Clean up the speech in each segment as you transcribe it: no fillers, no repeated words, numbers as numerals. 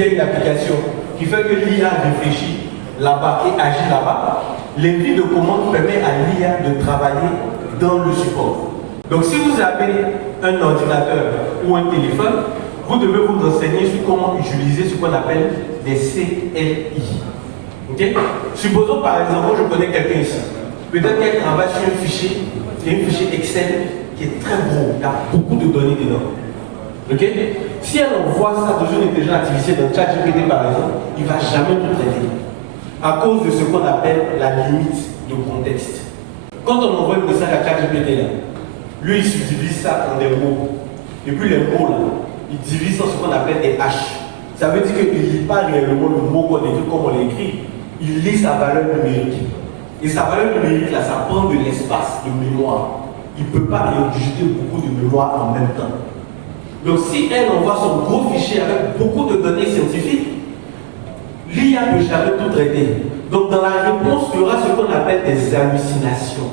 y a une application qui fait que l'IA réfléchit là-bas et agit là-bas, l'invite de commande permet à l'IA de travailler dans le support. Donc si vous avez un ordinateur ou un téléphone, vous devez vous renseigner sur comment utiliser ce qu'on appelle des CLI. Okay? Supposons par exemple, je connais quelqu'un ici. Peut-être qu'elle travaille sur un fichier, qui est un fichier Excel qui est très gros, il y a beaucoup de données dedans. Okay? Si elle envoie ça dans une intelligence artificielle, dans ChatGPT par exemple, il ne va jamais tout traiter. À cause de ce qu'on appelle la limite de contexte. Quand on envoie un message à ChatGPT là, lui il subdivise ça en des mots. Et puis les mots là, il divise en ce qu'on appelle des H. Ça veut dire qu'il ne lit pas réellement le mot qu'on écrit comme on l'écrit, il lit sa valeur numérique. Et sa valeur numérique là, ça prend de l'espace de mémoire. Il ne peut pas injecter beaucoup de mémoire en même temps. Donc si elle envoie son gros fichier avec beaucoup de données scientifiques, l'IA ne peut jamais tout traiter. Donc dans la réponse, il y aura ce qu'on appelle des hallucinations.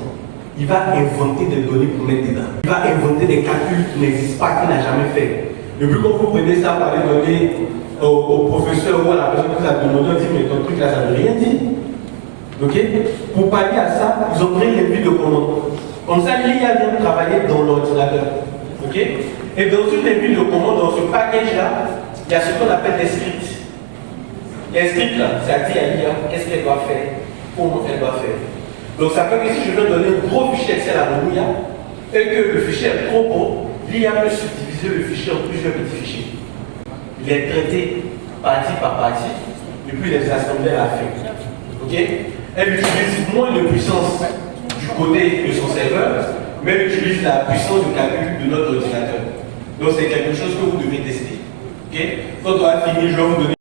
Il va inventer des données pour mettre dedans. Il va inventer des calculs qui n'existent pas, qu'il n'a jamais fait. Et puis quand vous prenez ça pour aller donner au professeur ou à la personne qui vous a demandé, on dit mais ton truc là, ça ne veut rien dire. Okay? Pour pallier à ça, ils ont créé les vues de commande. Comme ça, l'IA vient travailler dans l'ordinateur. Okay? Et dans une des vues de commande, dans ce package-là, il y a ce qu'on appelle des scripts. Il y a un script là, ça dit à l'IA qu'est-ce qu'elle doit faire, comment elle doit faire. Donc ça fait que si je veux donner un gros fichier Excel à mon IA, et que le fichier est trop gros, l'IA peut subdiviser le fichier en plusieurs petits fichiers. Il est traité partie par partie, et puis les assembler à la fin. Okay? Elle utilise moins de puissance du côté de son serveur, mais elle utilise la puissance de calcul de notre ordinateur. Donc c'est quelque chose que vous devez tester. Okay? Quand on va finir, je vais vous donner